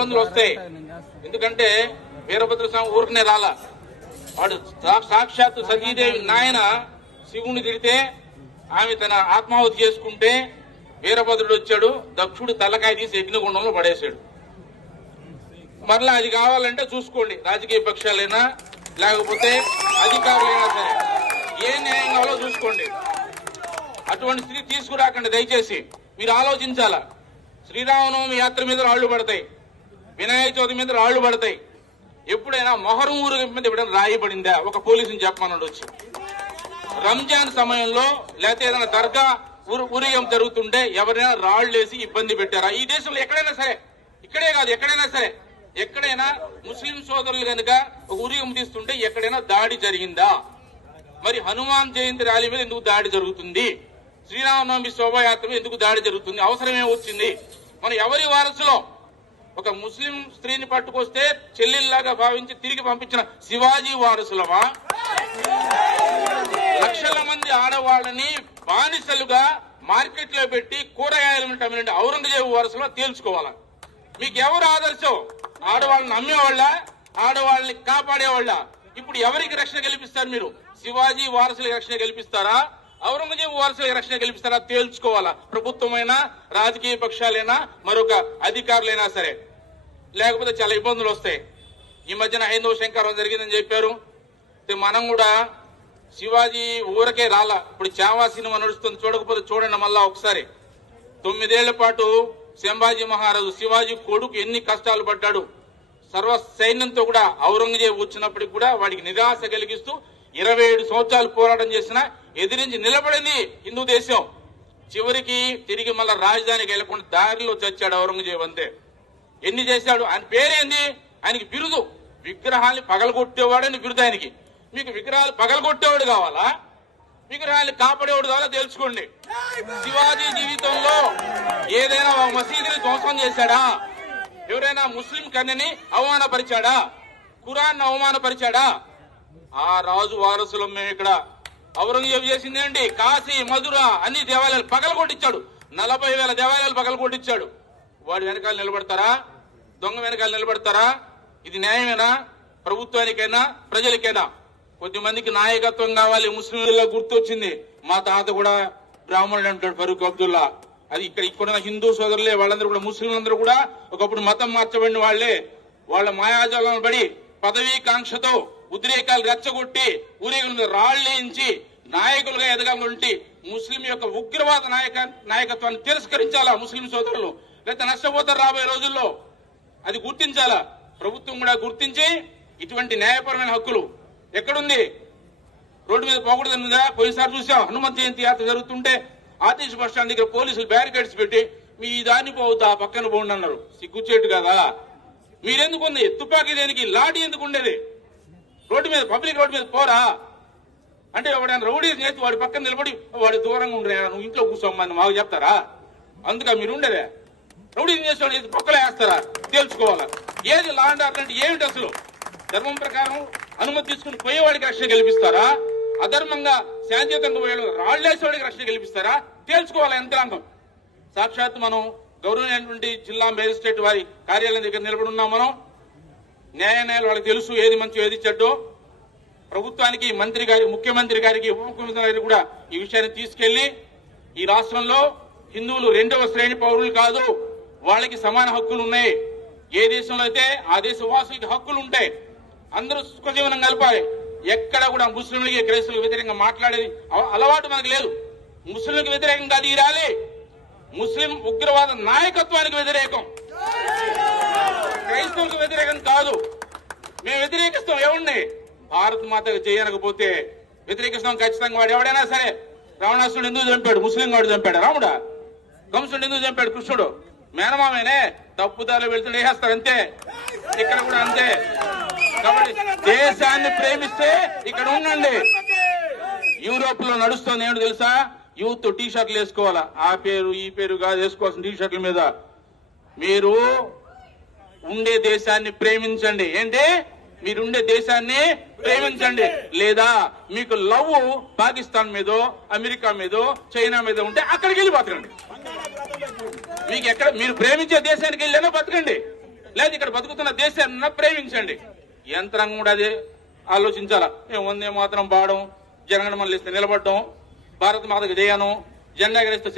ఇబ్బందులు వస్తాయి. ఎందుకంటే వీరభద్ర స్వామి ఊరికనే రాలా, వాడు సాక్షాత్తు సతీదేవి నాయన శివుని తిడితే ఆమె తన ఆత్మాహుతి చేసుకుంటే వీరభద్రుడు వచ్చాడు, దక్షుడు తలకాయ తీసి అగ్నిగుండంలో పడేశాడు. మరలా అది కావాలంటే చూసుకోండి, రాజకీయ పక్షాలైనా లేకపోతే అధికారులైనా సరే ఏ న్యాయం కావాలో చూసుకోండి. అటువంటి స్థితి తీసుకురాకండి దయచేసి. మీరు ఆలోచించాలా. శ్రీరామనవమి యాత్ర మీద రాళ్లు పడతాయి, వినాయక చవితి మీద రాళ్లు పడతాయి. ఎప్పుడైనా మొహరం ఊరేగింపు మీద ఎప్పుడైనా రాయి పడిందా? ఒక పోలీసుని చెప్పమన్నాడు వచ్చి. రంజాన్ సమయంలో లేకపోతే ఏదైనా దర్గా ఊరేగింపు జరుగుతుంటే ఎవరైనా రాళ్లు వేసి ఇబ్బంది పెట్టారా? ఈ దేశంలో ఎక్కడైనా సరే, ఇక్కడే కాదు ఎక్కడైనా సరే, ఎక్కడైనా ముస్లిం సోదరులు కనుక ఒక ఊరేగింపు తీస్తుంటే ఎక్కడైనా దాడి జరిగిందా? మరి హనుమాన్ జయంతి ర్యాలీ మీద ఎందుకు దాడి జరుగుతుంది? శ్రీరామనవమి శోభాయాత్ర మీద ఎందుకు దాడి జరుగుతుంది? అవసరమే వచ్చింది? మనం ఎవరి వారసులో? ఒక ముస్లిం స్త్రీని పట్టుకొస్తే చెల్లెల్లాగా భావించి తిరిగి పంపించిన శివాజీ వారసులమా? లక్షల మంది ఆడవాళ్ళని బానిసలుగా మార్కెట్ లో పెట్టి కూరగాయలు ఔరంగజేబు వారసులో తేల్చుకోవాలా? మీకు ఎవరు ఆదర్శం? ఆడవాళ్ళని అమ్మేవాళ్ళ, ఆడవాళ్ళని కాపాడేవాళ్ళ? ఇప్పుడు ఎవరికి రక్షణ కల్పిస్తారు మీరు? శివాజీ వారసులకు రక్షణ కల్పిస్తారా, ఔరంగజేబు వారసులకు రక్షణ కల్పిస్తారా? తేల్చుకోవాలా. ప్రభుత్వమైనా రాజకీయ పక్షాలైనా మరొక అధికారులైనా సరే, లేకపోతే చాలా ఇబ్బందులు వస్తాయి. ఈ మధ్యన హైందవ శంకరం జరిగిందని చెప్పారు. మనం కూడా శివాజీ ఊరకే రాలా. ఇప్పుడు చావా సినిమా నడుస్తుంది, చూడకపోతే చూడండి మళ్ళా ఒకసారి. 9 ఏళ్ల పాటు సంభాజీ మహారాజు శివాజీ కొడుకు ఎన్ని కష్టాలు పడ్డాడు. సర్వ సైన్యంతో కూడా ఔరంగజేబు వచ్చినప్పటికి కూడా వాడికి నిరాశ కలిగిస్తూ 27 సంవత్సరాలు పోరాటం చేసినా ఎదిరించి నిలబడింది హిందూ దేశం. చివరికి తిరిగి మళ్ళా రాజధానికి వెళ్లకుండా దారిలో చచ్చాడు ఔరంగజేబు. అంతే. ఎన్ని చేశాడు? ఆయన పేరేంది? ఆయనకి బిరుదు విగ్రహాన్ని పగలగొట్టేవాడని బిరుదు ఆయనకి. మీకు విగ్రహాలు పగలగొట్టేవాడు కావాలా, విగ్రహాన్ని కాపాడేవాడు కావాలా? తెలుసుకోండి. శివాజీ జీవితంలో ఏదైనా మసీదుని ధ్వంసం చేశాడా? ఎవరైనా ముస్లిం కన్యని అవమానపరిచాడా? ఖురాన్ అవమానపరిచాడా? ఆ రాజు వారసులం మేము. ఇక్కడ ఔరంగజేబు చేసిందేంటి? కాశీ, మధుర అన్ని దేవాలయాలు పగలగొట్టించాడు. 40,000 దేవాలయాలు పగలగొట్టించాడు. వాడి వెనకాల నిలబడతారా? దొంగ వెనకాల నిలబడతారా? ఇది న్యాయమేనా? ప్రభుత్వానికైనా ప్రజలకైనా? కొద్దిమందికి నాయకత్వం కావాలి. ముస్లింలలో గుర్తొచ్చింది, మా తాత కూడా బ్రాహ్మణుడు అంటాడు ఫరూక్ అబ్దుల్లా. అది ఇక్కడ హిందూ సోదరులే, వాళ్ళందరూ కూడా ముస్లింలందరూ కూడా ఒకప్పుడు మతం మార్చబడిన వాళ్లే. వాళ్ళ మాయాజాలను పడి పదవీ కాంక్షతో ఉద్రేకాలు రెచ్చగొట్టి ఊరేగుల మీద రాళ్లేయించి నాయకులుగా ఎదగాలంటే ముస్లిం యొక్క ఉగ్రవాద నాయకత్వాన్ని తిరస్కరించాలా ముస్లిం సోదరులు? లేకపోతే నష్టపోతారు రాబోయే రోజుల్లో. అది గుర్తించాలా. ప్రభుత్వం కూడా గుర్తించి ఇటువంటి న్యాయపరమైన హక్కులు ఎక్కడుంది? రోడ్డు మీద పోకూడదన్నదా? పోయినసారి చూసాం, హనుమంత్ జయంతి యాత్ర జరుగుతుంటే ఆర్టీసీ బస్ స్టాండ్ దగ్గర పోలీసులు బ్యారికేడ్స్ పెట్టి మీ దాన్ని పోవద్దు, ఆ పక్కన పోండి అన్నారు. సిగ్గుచేటు కదా. మీరెందుకు ఉంది? తుపాకీ దేనికి? లాఠీ ఎందుకు ఉండేది? రోడ్డు మీద, పబ్లిక్ రోడ్డు మీద పోరా అంటే ఎవడైనా రౌడీ చేసి వాడి పక్కన నిలబడి వాడి దూరంగా ఉండరా, నువ్వు ఇంట్లో కూర్చోమని మాకు చెప్తారా? అందుక మీరు ఉండేదే. రౌడీ చేసేవాడు పక్కలో వేస్తారా? తెలుసుకోవాలా. ఏది లా అండ్ ఆర్డర్ అంటే ఏమిటి? అసలు ధర్మం ప్రకారం అనుమతి తీసుకుని పోయేవాడికి రక్షణ కల్పిస్తారా? అధర్మంగా శాంతియుతంగా పోయే రాళ్లేసేవాడికి రక్షణ కల్పిస్తారా? తేల్చుకోవాలి యంత్రాంగం. సాక్షాత్ మనం గౌరవమైనటువంటి జిల్లా మేజిస్ట్రేట్ వారి కార్యాలయం దగ్గర నిలబడి ఉన్నాం. మనం న్యాయాలయాలు వాళ్ళకి తెలుసు ఏది మంచి ఏది చెడ్డో. ప్రభుత్వానికి, మంత్రి గారి, ముఖ్యమంత్రి గారికి, ఉప ముఖ్యమంత్రి గారికి కూడా ఈ విషయాన్ని తీసుకెళ్లి ఈ రాష్ట్రంలో హిందువులు 2వ శ్రేణి పౌరులు కాదు, వాళ్ళకి సమాన హక్కులు ఉన్నాయి. ఏ దేశంలో అయితే ఆ దేశ వాసులకి హక్కులు ఉంటాయి. అందరూ సుఖజీవనం కలపాలి. ఎక్కడ కూడా ముస్లింలకి, క్రైస్తవులకు వ్యతిరేకంగా మాట్లాడేది అలవాటు మనకు లేదు. ముస్లింలకు వ్యతిరేకంగా తీరాలి. ముస్లిం ఉగ్రవాద నాయకత్వానికి వ్యతిరేకం, క్రైస్తవులకు వ్యతిరేకం కాదు. మేము వ్యతిరేకిస్తాం. ఏమండి? భారత్ మాతకు చేయనకపోతే వ్యతిరేకిస్తాం ఖచ్చితంగా. వాడు ఎవడైనా సరే. రావణాసుడు ఎందుకు చంపాడు? ముస్లిం వాడు చంపాడు. రాముడా? కంసుడు ఎందుకు చంపాడు? కృష్ణుడు మేనమామేనే. తప్పుదారులు వెళ్తుంటే వేసేస్తారు అంతే. ఇక్కడ కూడా అంతే. కాబట్టి దేశాన్ని ప్రేమిస్తే ఇక్కడ ఉండండి. యూరోప్ లో నడుస్తుంది ఏమిటి తెలుసా? యూత్ టీ షర్ట్లు వేసుకోవాలా. ఆ పేరు ఈ పేరు కాదు వేసుకోవాల్సిన టీ షర్ట్ల మీద. మీరు ఉండే దేశాన్ని ప్రేమించండి. ఏంటి? మీరుండే దేశాన్ని ప్రేమించండి. లేదా మీకు లవ్ పాకిస్తాన్ మీదో, అమెరికా మీదో, చైనా మీద ఉంటే అక్కడికి వెళ్ళి బతకండి. మీకు ఎక్కడ మీరు ప్రేమించే దేశానికి వెళ్ళినా బతకండి. లేదు ఇక్కడ బతుకుతున్న దేశాన్ని ప్రేమించండి. యంత్రాంగం కూడా అదే ఆలోచించాలా. మేము వందే మాత్రం పాడడం, జనగణమనలు ఇస్తే నిలబడడం, భారత మాతకు జయను, జెండా ఎగరేస్తే